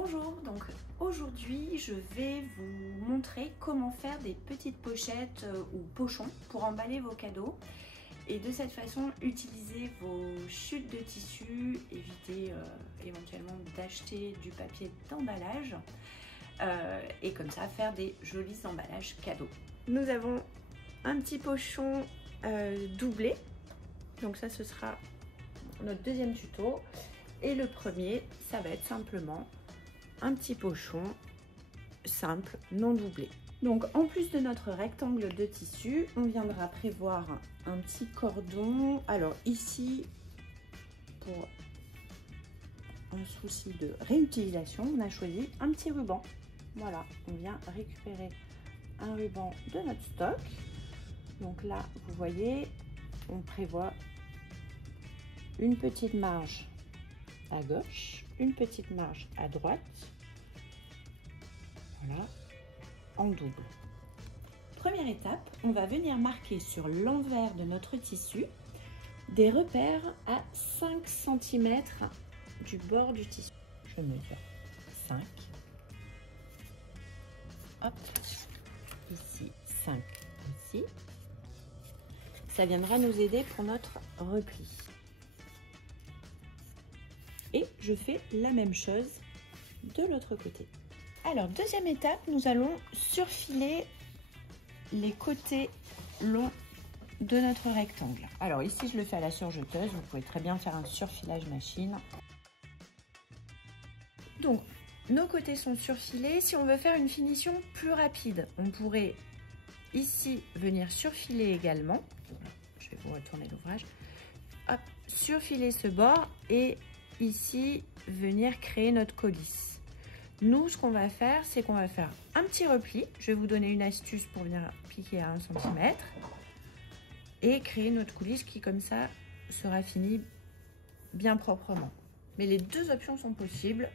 Bonjour, donc aujourd'hui je vais vous montrer comment faire des petites pochettes ou pochons pour emballer vos cadeaux et de cette façon utiliser vos chutes de tissu, éviter éventuellement d'acheter du papier d'emballage et comme ça faire des jolis emballages cadeaux. Nous avons un petit pochon doublé, donc ça ce sera notre deuxième tuto et le premier ça va être simplement un petit pochon simple, non doublé. Donc en plus de notre rectangle de tissu, on viendra prévoir un petit cordon. Alors ici, pour un souci de réutilisation, on a choisi un petit ruban. Voilà, on vient récupérer un ruban de notre stock. Donc là, vous voyez, on prévoit une petite marge à gauche, une petite marge à droite, voilà, en double. Première étape, on va venir marquer sur l'envers de notre tissu des repères à 5 cm du bord du tissu. Je mesure 5, hop, ici 5 ici. Ça viendra nous aider pour notre repli. Et je fais la même chose de l'autre côté. Alors, deuxième étape, nous allons surfiler les côtés longs de notre rectangle. Alors ici, je le fais à la surjeteuse. Vous pouvez très bien faire un surfilage machine. Donc, nos côtés sont surfilés. Si on veut faire une finition plus rapide, on pourrait ici venir surfiler également. Je vais vous retourner l'ouvrage. Hop, surfiler ce bord et ici venir créer notre coulisse. Nous, ce qu'on va faire, c'est qu'on va faire un petit repli. Je vais vous donner une astuce pour venir piquer à 1 cm et créer notre coulisse qui comme ça sera finie bien proprement. Mais les deux options sont possibles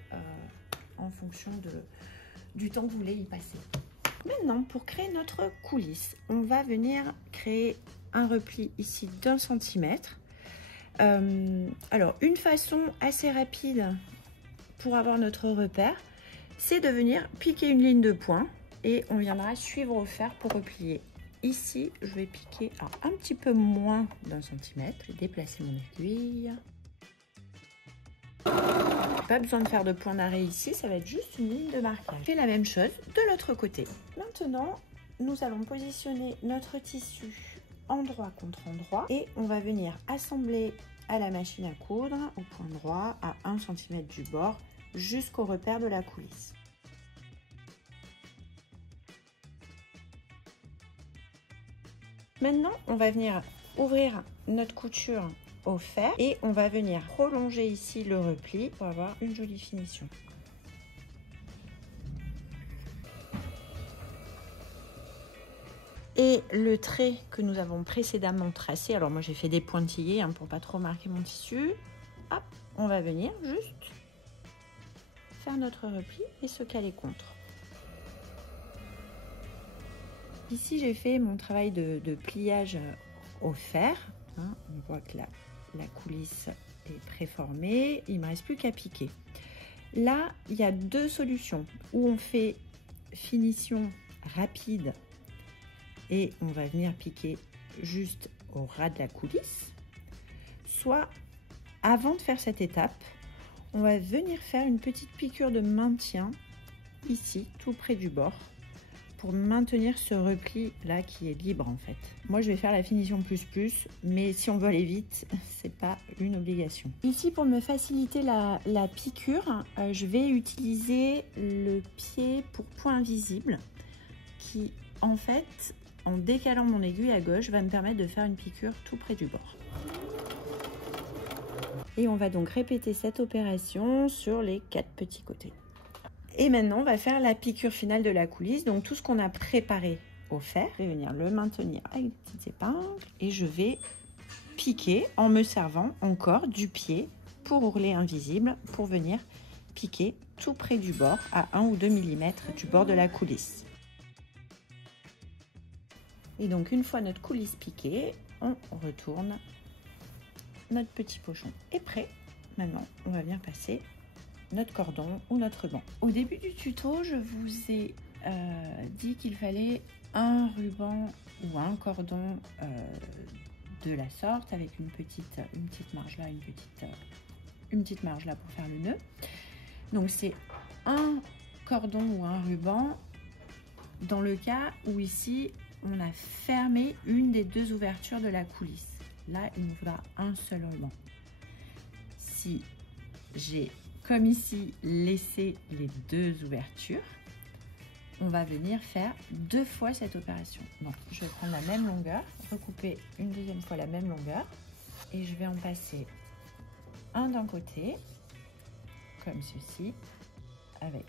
en fonction du temps que vous voulez y passer. Maintenant, pour créer notre coulisse, on va venir créer un repli ici d'1 cm. Alors une façon assez rapide pour avoir notre repère, c'est de venir piquer une ligne de pointe et on viendra suivre au fer pour replier. Ici je vais piquer à un petit peu moins d'1 cm. Je vais déplacer mon aiguille. Pas besoin de faire de point d'arrêt ici, ça va être juste une ligne de marquage. Je fais la même chose de l'autre côté. Maintenant nous allons positionner notre tissu endroit contre endroit et on va venir assembler à la machine à coudre au point droit à 1 cm du bord jusqu'au repère de la coulisse. Maintenant on va venir ouvrir notre couture au fer et on va venir prolonger ici le repli pour avoir une jolie finition. Et le trait que nous avons précédemment tracé, alors moi j'ai fait des pointillés pour pas trop marquer mon tissu, hop, on va venir juste faire notre repli et se caler contre. Ici j'ai fait mon travail de pliage au fer, on voit que la coulisse est préformée, il ne me reste plus qu'à piquer. Là il y a deux solutions, où on fait finition rapide et on va venir piquer juste au ras de la coulisse, soit avant de faire cette étape, on va venir faire une petite piqûre de maintien ici, tout près du bord, pour maintenir ce repli là qui est libre en fait. Moi je vais faire la finition plus, mais si on veut aller vite, c'est pas une obligation. Ici pour me faciliter la piqûre, je vais utiliser le pied pour point invisible qui en fait, en décalant mon aiguille à gauche, va me permettre de faire une piqûre tout près du bord. Et on va donc répéter cette opération sur les 4 petits côtés. Et maintenant, on va faire la piqûre finale de la coulisse. Donc tout ce qu'on a préparé au fer, je vais venir le maintenir avec des petites épingles et je vais piquer en me servant encore du pied pour ourlet invisible pour venir piquer tout près du bord à 1 ou 2 mm du bord de la coulisse. Et donc une fois notre coulisse piquée, on retourne. Notre petit pochon est prêt. Maintenant, on va venir passer notre cordon ou notre ruban. Au début du tuto, je vous ai dit qu'il fallait un ruban ou un cordon de la sorte avec une petite marge là, une petite marge là pour faire le nœud. Donc c'est un cordon ou un ruban dans le cas où ici on a fermé une des deux ouvertures de la coulisse. Là il nous faudra un seul ruban. Si j'ai comme ici laissé les deux ouvertures, on va venir faire deux fois cette opération. Donc je vais prendre la même longueur, recouper une deuxième fois la même longueur et je vais en passer un d'un côté comme ceci avec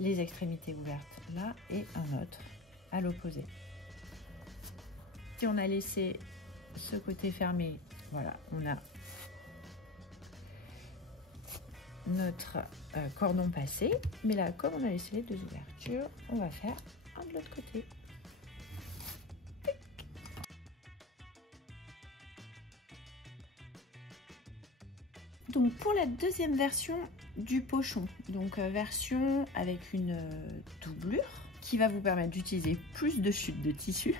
les extrémités ouvertes là et un autre à l'opposé. Si on a laissé ce côté fermé, voilà, on a notre cordon passé, mais là comme on a laissé les deux ouvertures, on va faire un de l'autre côté. Donc pour la deuxième version du pochon, donc version avec une doublure qui va vous permettre d'utiliser plus de chutes de tissu.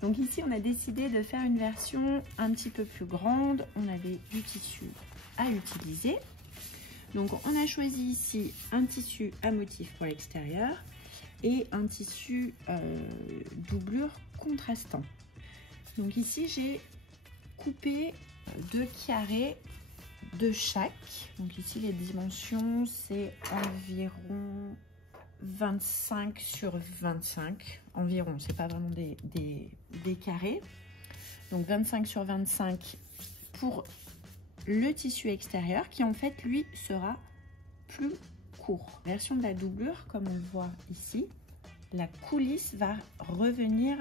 Donc ici on a décidé de faire une version un petit peu plus grande, on avait du tissu à utiliser. Donc on a choisi ici un tissu à motif pour l'extérieur et un tissu doublure contrastant. Donc ici j'ai coupé 2 carrés de chaque. Donc ici les dimensions c'est environ 25 sur 25 environ, c'est pas vraiment des carrés. Donc 25 sur 25 pour le tissu extérieur qui en fait lui sera plus court. Version de la doublure, comme on le voit ici, la coulisse va revenir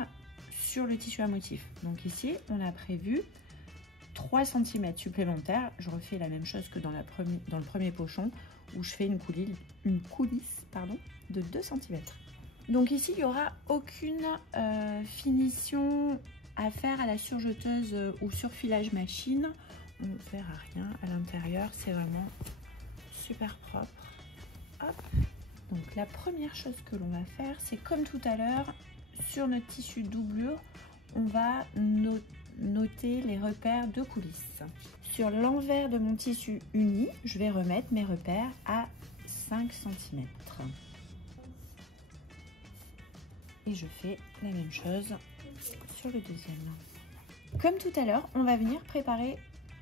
sur le tissu à motif. Donc ici on a prévu 3 cm supplémentaires. Je refais la même chose que dans le premier pochon où je fais une coulisse de 2 cm. Donc ici il n'y aura aucune finition à faire à la surjeteuse ou surfilage machine. On ne verra rien à l'intérieur, c'est vraiment super propre. Hop. Donc la première chose que l'on va faire, c'est comme tout à l'heure, sur notre tissu doublure, on va noter les repères de coulisse. Sur l'envers de mon tissu uni, je vais remettre mes repères à 5 cm. Et je fais la même chose sur le deuxième. Comme tout à l'heure, on va venir préparer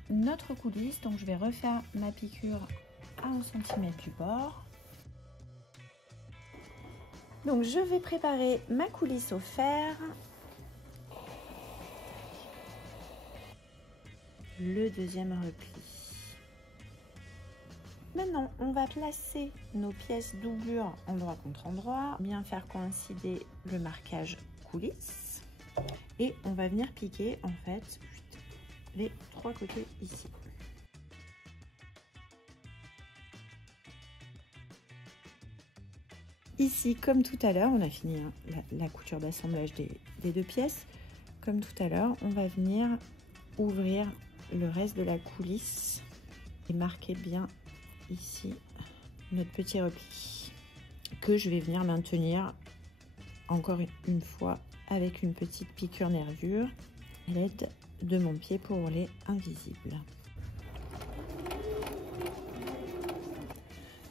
notre coulisse. Donc je vais refaire ma piqûre à 1 cm du bord. Donc je vais préparer ma coulisse au fer. Le deuxième repli. Maintenant, on va placer nos pièces doublure endroit contre endroit, bien faire coïncider le marquage coulisse et on va venir piquer en fait les 3 côtés ici. Ici, comme tout à l'heure, on a fini la couture d'assemblage des 2 pièces. Comme tout à l'heure, on va venir ouvrir le reste de la coulisse et marquer bien ici notre petit repli que je vais venir maintenir encore une fois avec une petite piqûre nervure à l'aide de mon pied pour rouler invisible.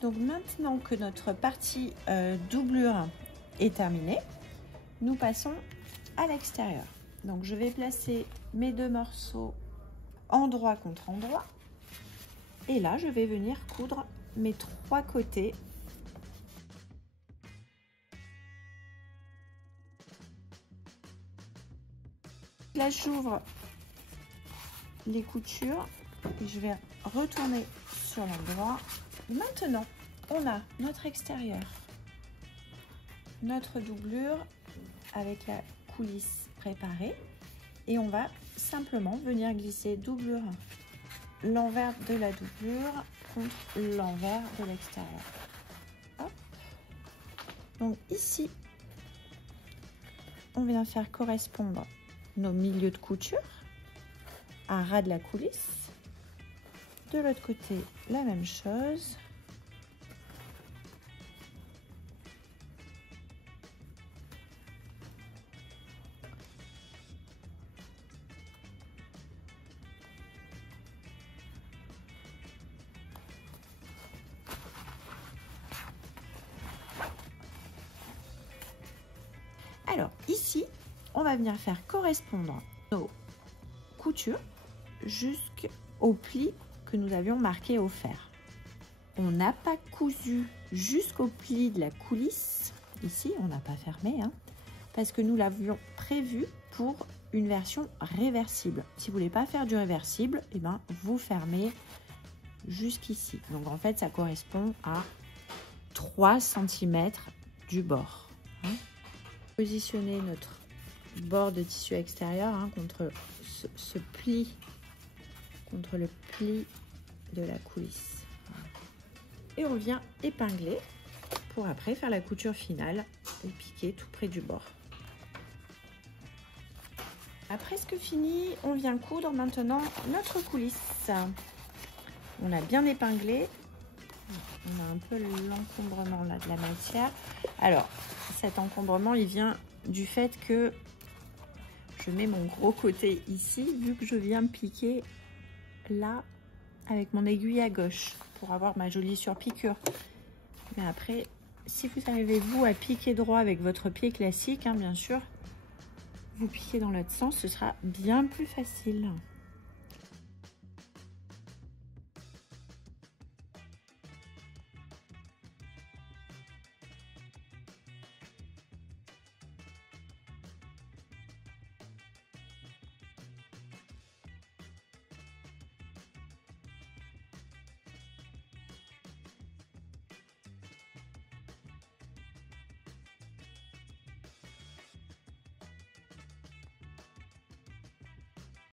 Donc maintenant que notre partie doublure est terminée, nous passons à l'extérieur. Donc je vais placer mes 2 morceaux endroit contre endroit et là je vais venir coudre mes 3 côtés . Là j'ouvre les coutures et je vais retourner sur l'endroit. Maintenant on a notre extérieur, notre doublure avec la coulisse préparée et on va simplement venir glisser doublure l'envers de la doublure contre l'envers de l'extérieur. Donc ici on vient faire correspondre nos milieux de couture à ras de la coulisse De l'autre côté, la même chose. Alors ici, on va venir faire correspondre nos coutures jusqu'au pli que nous avions marqué au fer. On n'a pas cousu jusqu'au pli de la coulisse. Ici, on n'a pas fermé, hein, parce que nous l'avions prévu pour une version réversible. Si vous voulez pas faire du réversible, eh ben, vous fermez jusqu'ici. Donc en fait, ça correspond à 3 cm du bord. Hein. Positionner notre bord de tissu extérieur contre ce pli, contre le pli de la coulisse. Et on vient épingler pour après faire la couture finale et piquer tout près du bord. À presque fini, on vient coudre maintenant notre coulisse. On a bien épinglé. On a un peu l'encombrement là de la matière. Alors, cet encombrement, il vient du fait que je mets mon gros côté ici, vu que je viens piquer là avec mon aiguille à gauche pour avoir ma jolie surpiqûre. Mais après, si vous arrivez vous à piquer droit avec votre pied classique, hein, bien sûr, vous piquez dans l'autre sens, ce sera bien plus facile.